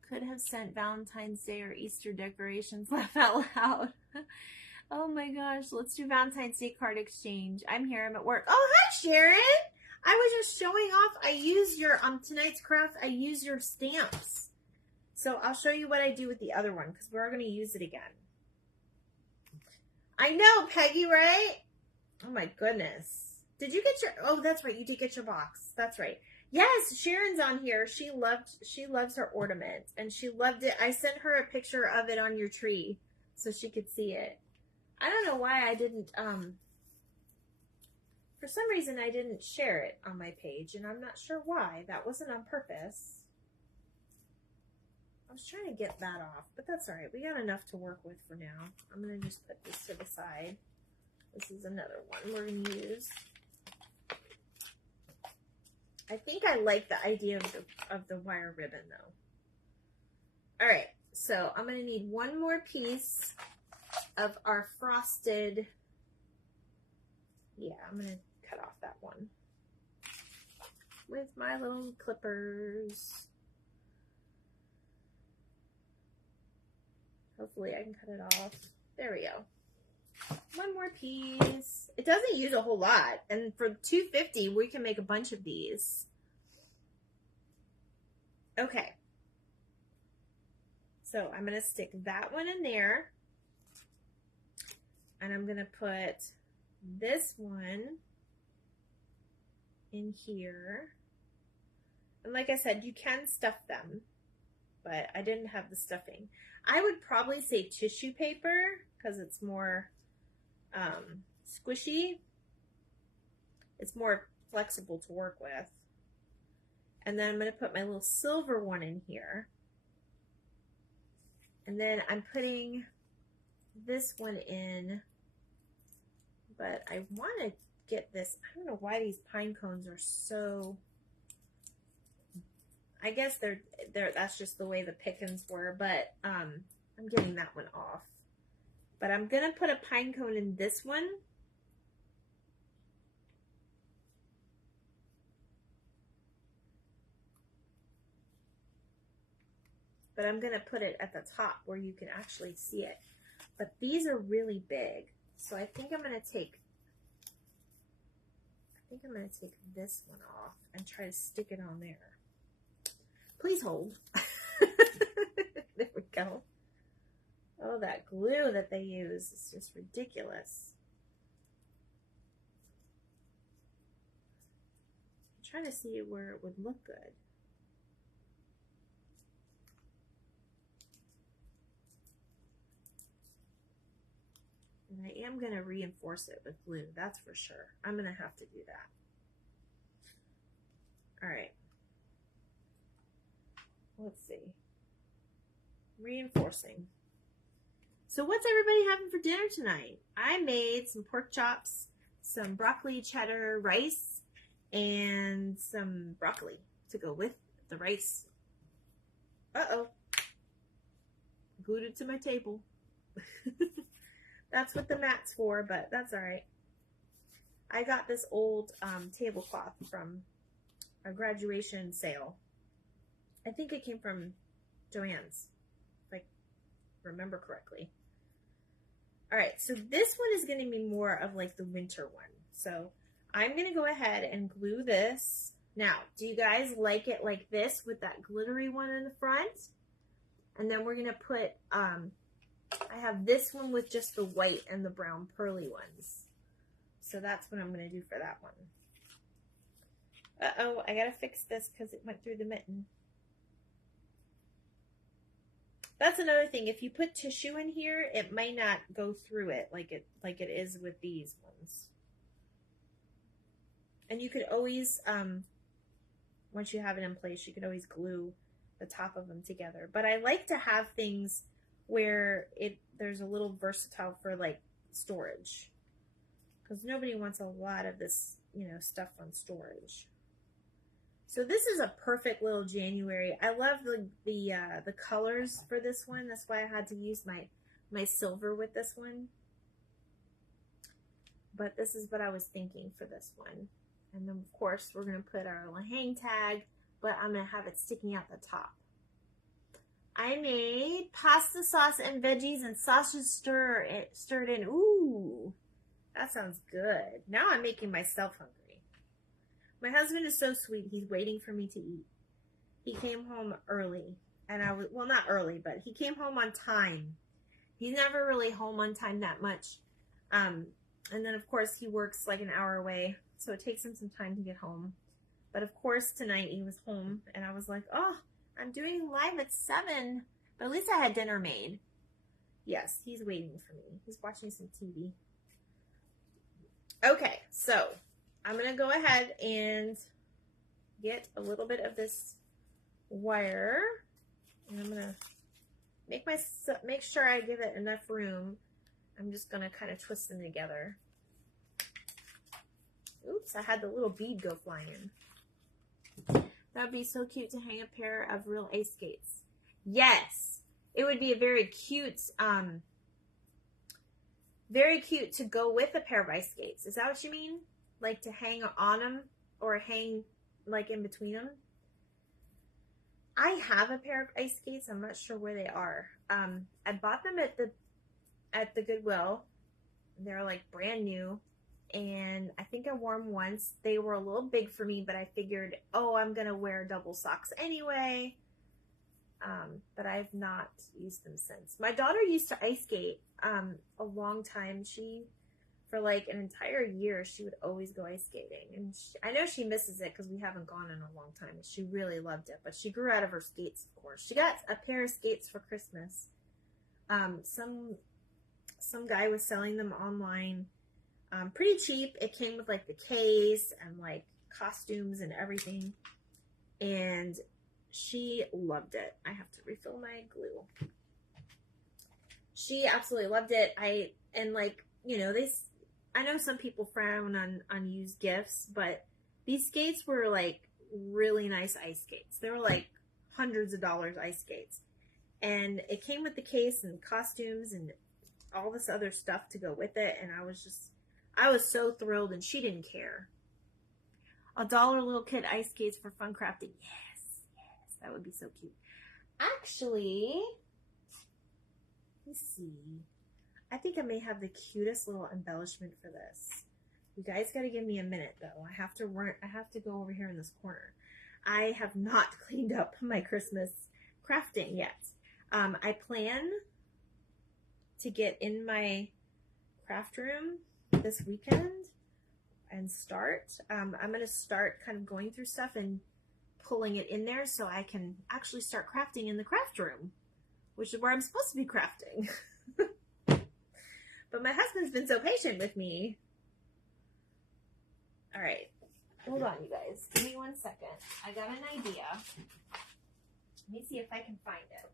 Could have sent Valentine's Day or Easter decorations, laugh out loud. Oh my gosh, let's do Valentine's Day card exchange. I'm here, I'm at work. Oh, hi Sharon! I was just showing off, I use your, tonight's craft, I use your stamps. So I'll show you what I do with the other one, because we're going to use it again. I know, Peggy, right? Oh my goodness. Did you get your, oh, that's right, you did get your box. That's right. Yes, Sharon's on here. She loves her ornament, and she loved it. I sent her a picture of it on your tree so she could see it. I don't know why I didn't, for some reason I didn't share it on my page, and I'm not sure why. That wasn't on purpose. I was trying to get that off, but that's all right. We got enough to work with for now. I'm going to just put this to the side. This is another one we're going to use. I think I like the idea of the wire ribbon though. All right, so I'm going to need one more piece of our frosted. Yeah, I'm going to cut off that one with my little clippers. Hopefully I can cut it off. There we go. One more piece. It doesn't use a whole lot, and for $2.50 we can make a bunch of these. Okay, so I'm going to stick that one in there, and I'm going to put this one in here. And like I said, you can stuff them, but I didn't have the stuffing. I would probably say tissue paper because it's more squishy. It's more flexible to work with. And then I'm going to put my little silver one in here. And then I'm putting this one in, but I want to get this. I don't know why these pine cones are so, I guess they're that's just the way the pickings were, but I'm getting that one off. But I'm going to put a pine cone in this one. But I'm going to put it at the top where you can actually see it. But these are really big. So I think I'm going to take this one off and try to stick it on there. Please hold. There we go. Oh, that glue that they use is just ridiculous. I'm trying to see where it would look good. And I am going to reinforce it with glue, that's for sure. I'm going to have to do that. All right. Let's see. Reinforcing. So what's everybody having for dinner tonight? I made some pork chops, some broccoli cheddar rice, and some broccoli to go with the rice. Uh-oh. Glued it to my table. That's what the mat's for, but that's all right. I got this old tablecloth from a graduation sale. I think it came from Joann's, if I remember correctly. All right, so this one is going to be more of like the winter one. So I'm going to go ahead and glue this. Now, do you guys like it like this with that glittery one in the front? And then we're going to put, I have this one with just the white and the brown pearly ones. So that's what I'm going to do for that one. Uh-oh, I got to fix this because it went through the mitten. That's another thing. If you put tissue in here, it might not go through it like it is with these ones. And you could always once you have it in place, you can always glue the top of them together. But I like to have things where there's a little versatile for like storage, because nobody wants a lot of this, you know, stuff on storage. So this is a perfect little January. I love the colors for this one. That's why I had to use my silver with this one. But this is what I was thinking for this one. And then of course we're gonna put our little hang tag, but I'm gonna have it sticking out the top. I made pasta sauce and veggies and sausage stirred in. Ooh, that sounds good. Now I'm making myself hungry. My husband is so sweet. He's waiting for me to eat. He came home early, and well, not early, but he came home on time. He's never really home on time that much. And then of course he works like an hour away, so it takes him some time to get home. But of course tonight he was home, and I was like, oh, I'm doing live at 7, but at least I had dinner made. Yes, he's waiting for me. He's watching some TV. Okay, so I'm going to go ahead and get a little bit of this wire, and I'm going to make sure I give it enough room. I'm just going to kind of twist them together. Oops, I had the little bead go flying in. That would be so cute to hang a pair of real ice skates. Yes, it would be a very cute to go with a pair of ice skates. Is that what you mean? Like to hang on them or hang like in between them? I have a pair of ice skates. I'm not sure where they are. I bought them at the Goodwill. They're like brand new. And I think I wore them once. They were a little big for me, but I figured, oh, I'm going to wear double socks anyway. But I've not used them since. My daughter used to ice skate a long time. For like an entire year, she would always go ice skating. And I know she misses it because we haven't gone in a long time. She really loved it. But she grew out of her skates, of course. She got a pair of skates for Christmas. Some guy was selling them online. Pretty cheap. It came with like the case and like costumes and everything. And she loved it. I have to refill my glue. She absolutely loved it. I know some people frown on used gifts, but these skates were like really nice ice skates. They were like hundreds of dollars ice skates. And it came with the case and costumes and all this other stuff to go with it. And I was so thrilled, and she didn't care. $1 little kid ice skates for fun crafting. Yes, that would be so cute. Actually, let's see. I think I may have the cutest little embellishment for this. You guys got to give me a minute though. I have to go over here in this corner. I have not cleaned up my Christmas crafting yet. I plan to get in my craft room this weekend and start. I'm going to start kind of going through stuff and pulling it in there so I can actually start crafting in the craft room, which is where I'm supposed to be crafting. But my husband's been so patient with me. All right, hold on, you guys. Give me 1 second. I got an idea. Let me see if I can find it.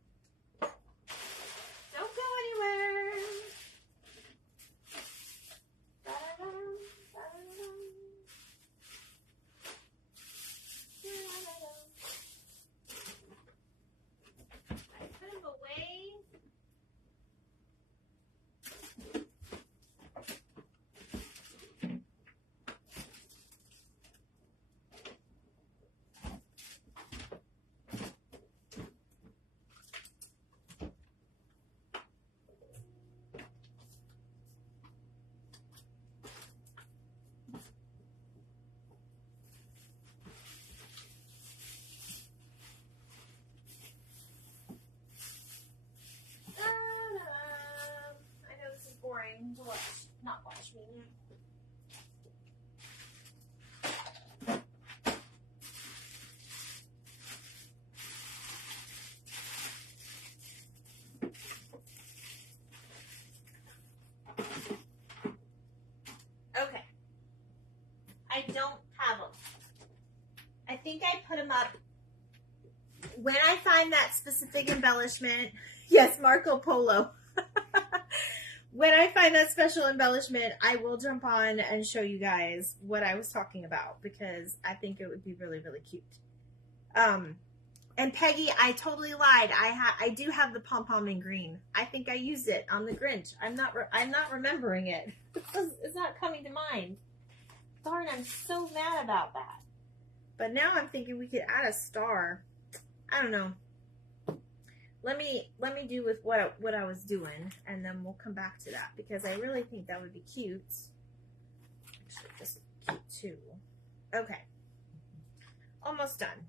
Don't go anywhere. I put them away. To watch, not watch me. Okay. I don't have them. I think I put them up when I find that specific embellishment. Yes, Marco Polo. When I find that special embellishment, I will jump on and show you guys what I was talking about, because I think it would be really, really cute. And Peggy, I totally lied. I do have the pom-pom in green. I think I used it on the Grinch. I'm not remembering it. It's not coming to mind. Darn, I'm so mad about that. But now I'm thinking we could add a star. I don't know. Let me do with what I was doing, and then we'll come back to that, because I really think that would be cute. Actually, this would be cute too. Okay. Almost done.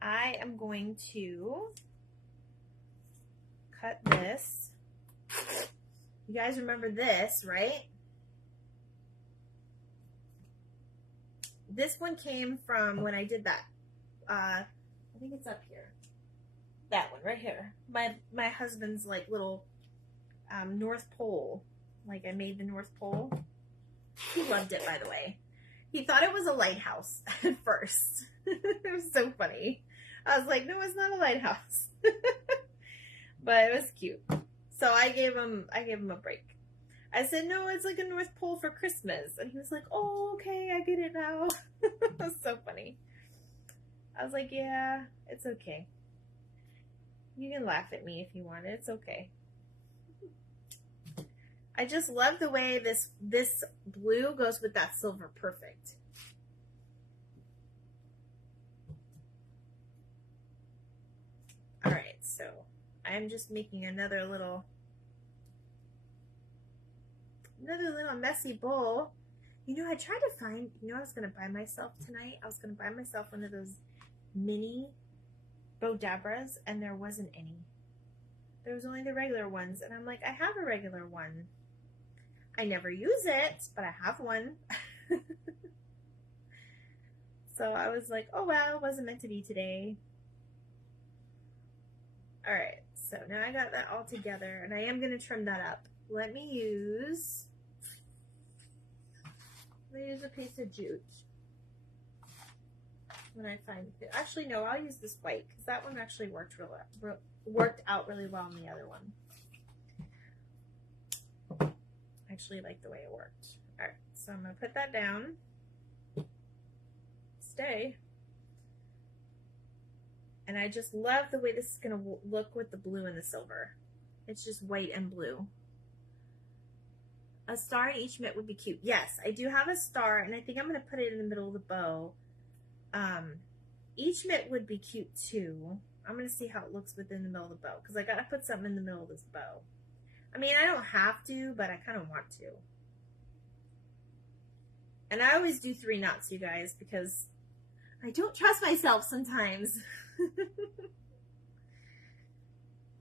I am going to cut this. You guys remember this, right? This one came from when I did that. I think it's up here. That one right here. My husband's like little North Pole. Like I made the North Pole. He loved it, by the way. He thought it was a lighthouse at first. It was so funny. I was like, no, it's not a lighthouse. But it was cute. So I gave him a break. I said, no, it's like a North Pole for Christmas. And he was like, oh, okay, I get it now. It was so funny. I was like, yeah, it's okay. You can laugh at me if you want. It's okay. I just love the way this blue goes with that silver. Perfect. All right, so I'm just making another little messy bowl. You know, I tried to find, I was going to buy myself tonight. I was going to buy myself one of those mini Bodabras, and there wasn't any. There was only the regular ones, and I'm like, I have a regular one. I never use it, but I have one. So I was like, oh well, it wasn't meant to be today. All right, so now I got that all together, and I am going to trim that up. Let me use a piece of jute. When I find it. Actually, no, I'll use this white, because that one actually worked out really well on the other one. I actually like the way it worked. All right, so I'm going to put that down. Stay. And I just love the way this is going to look with the blue and the silver. It's just white and blue. A star in each mitt would be cute. Yes, I do have a star, and I think I'm going to put it in the middle of the bow. Each mitt would be cute too. I'm going to see how it looks within the middle of the bow, because I got to put something in the middle of this bow. I mean, I don't have to, but I kind of want to. And I always do 3 knots, you guys, because I don't trust myself sometimes.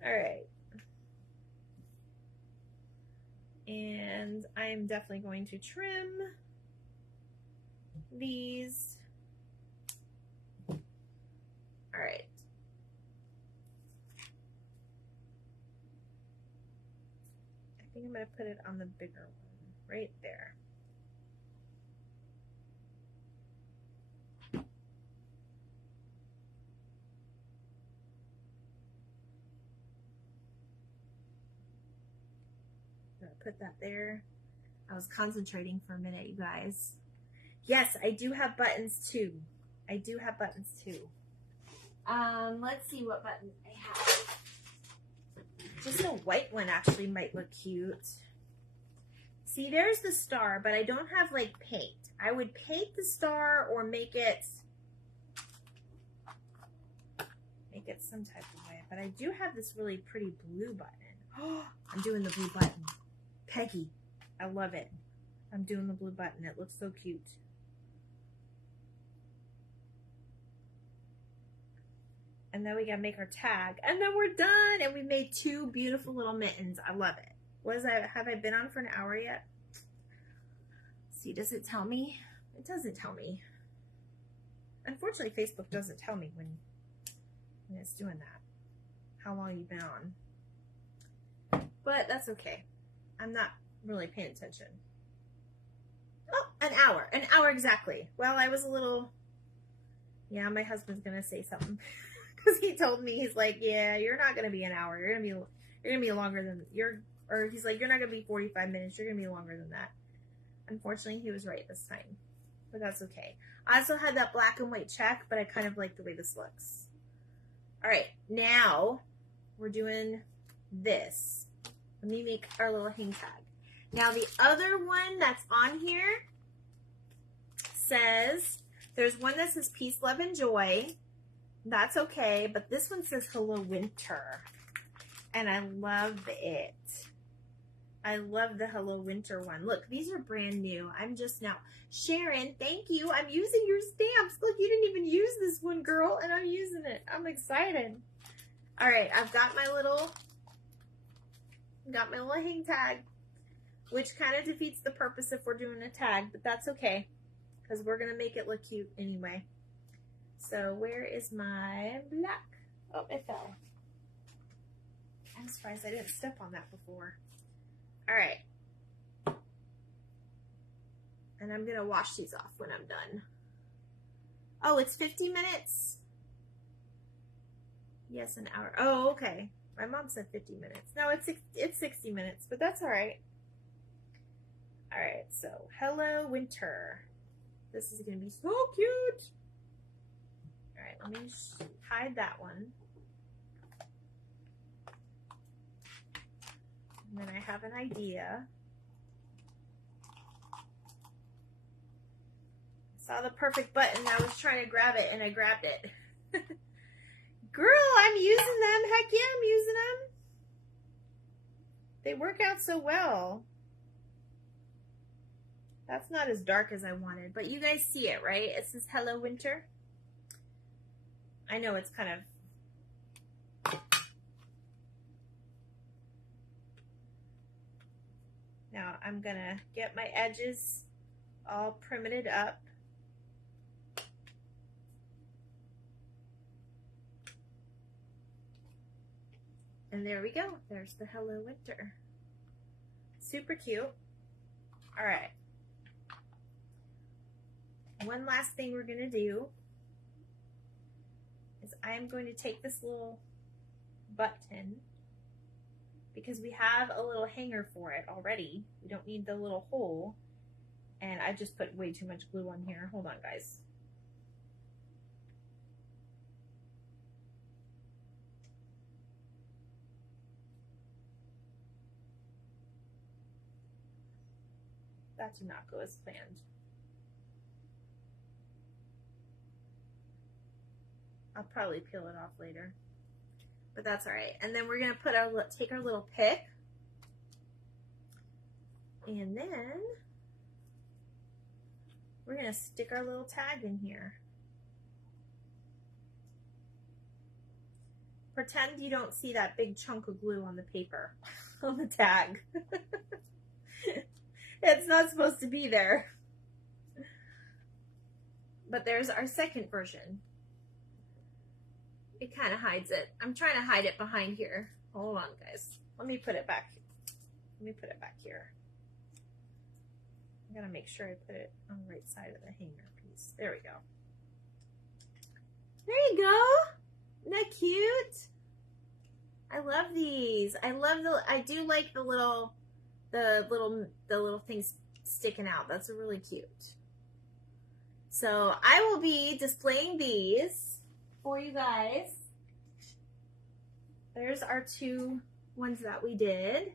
All right. And I'm definitely going to trim these. All right. I think I'm going to put it on the bigger one right there. Put that there. I was concentrating for a minute, you guys. Yes, I do have buttons too. I do have buttons too. Let's see what button I have. Just a white one actually might look cute. See, there's the star, but I don't have like paint. I would paint the star or make it some type of way. But I do have this really pretty blue button. Oh, I'm doing the blue button. Peggy, I love it. I'm doing the blue button. It looks so cute. And then we gotta make our tag, and then we're done. And we made 2 beautiful little mittens. I love it. Have I been on for an hour yet? See, does it tell me? It doesn't tell me. Unfortunately, Facebook doesn't tell me when it's doing that, how long you've been on. But that's okay. I'm not really paying attention. Oh, an hour exactly. Well, I was a little Yeah, my husband's gonna say something because he told me, he's like, yeah, you're not gonna be an hour. You're gonna be longer than or he's like, you're not gonna be 45 minutes. You're gonna be longer than that. Unfortunately, he was right this time, but that's okay. I also had that black and white check, but I kind of like the way this looks. All right, now we're doing this. Let me make our little hang tag. Now the other one that's on here says, there's one that says peace, love, and joy. That's okay, but this one says hello winter. And I love it. I love the hello winter one. Look, these are brand new. I'm just now, Sharon, thank you. I'm using your stamps. Look, you didn't even use this one, girl, and I'm using it. I'm excited. All right, I've got my little hang tag, which kind of defeats the purpose if we're doing a tag, but that's okay, because we're going to make it look cute anyway. So where is my black? Oh, it fell. I'm surprised I didn't step on that before. All right. And I'm going to wash these off when I'm done. Oh, it's 50 minutes? Yes, an hour. Oh, okay. My mom said 50 minutes. No, it's 60 minutes, but that's all right. All right, so hello winter. This is going to be so cute. All right, let me hide that one. And then I have an idea. I saw the perfect button. I was trying to grab it, and I grabbed it. Girl, I'm using them. Heck yeah, I'm using them. They work out so well. That's not as dark as I wanted, but you guys see it, right? It says hello winter. I know it's kind of... Now I'm gonna get my edges all primited up. And there we go. There's the hello winter. Super cute. All right. One last thing we're gonna do is I'm going to take this little button, because we have a little hanger for it already. We don't need the little hole. And I just put way too much glue on here. Hold on, guys. That did not go as planned. I'll probably peel it off later, but that's all right. And then we're gonna take our little pick, and then we're gonna stick our little tag in here. Pretend you don't see that big chunk of glue on the paper, on the tag. It's not supposed to be there. But there's our second version. It kind of hides it. I'm trying to hide it behind here. Hold on, guys. Let me put it back. Let me put it back here. I gotta make sure I put it on the right side of the hanger piece. There we go. There you go. Isn't that cute? I love these. I do like the little things sticking out. That's really cute. So I will be displaying these for you guys. There's our two ones that we did.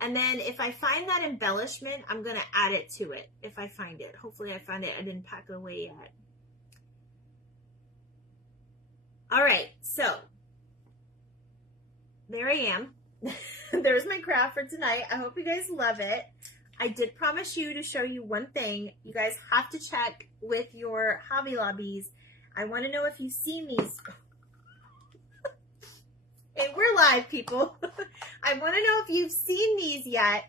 And then if I find that embellishment, I'm going to add it to it if I find it. Hopefully I found it. I didn't pack it away yet. All right, so there I am. There's my craft for tonight. I hope you guys love it. I did promise you to show you one thing. You guys have to check with your Hobby Lobbies. I want to know if you've seen these. And we're live, people. I want to know if you've seen these yet.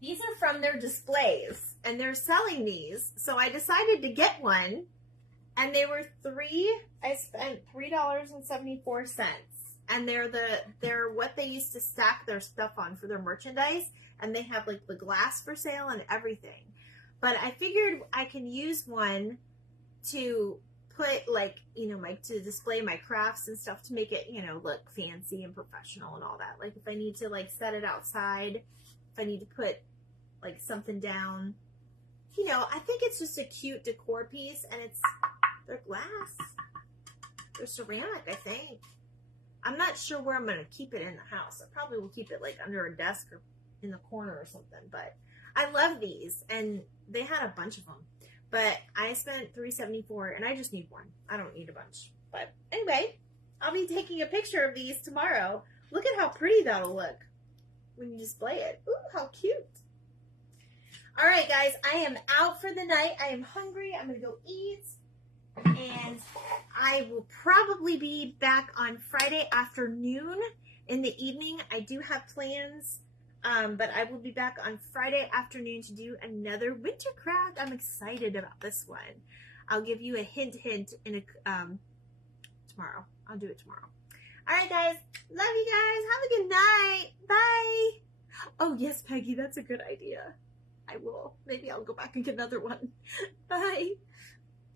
These are from their displays, and they're selling these. So I decided to get one, and they were I spent $3.74. And they're what they used to stack their stuff on for their merchandise, and they have like the glass for sale and everything. But I figured I can use one to put like, to display my crafts and stuff to make it, look fancy and professional and all that. Like if I need to like set it outside, if I need to put like something down, I think it's just a cute decor piece, and they're glass. They're ceramic, I think. I'm not sure where I'm going to keep it in the house. I probably will keep it like under a desk or in the corner or something, but I love these, and they had a bunch of them. But I spent $3.74, and I just need one. I don't need a bunch. But anyway, I'll be taking a picture of these tomorrow. Look at how pretty that'll look when you display it. Ooh, how cute. All right, guys, I am out for the night. I am hungry. I'm going to go eat. And I will probably be back on Friday afternoon in the evening. I do have plans. But I will be back on Friday afternoon to do another winter craft. I'm excited about this one. I'll give you a hint in tomorrow. I'll do it tomorrow. All right, guys. Love you guys. Have a good night. Bye. Oh, yes, Peggy. That's a good idea. I will. Maybe I'll go back and get another one. Bye.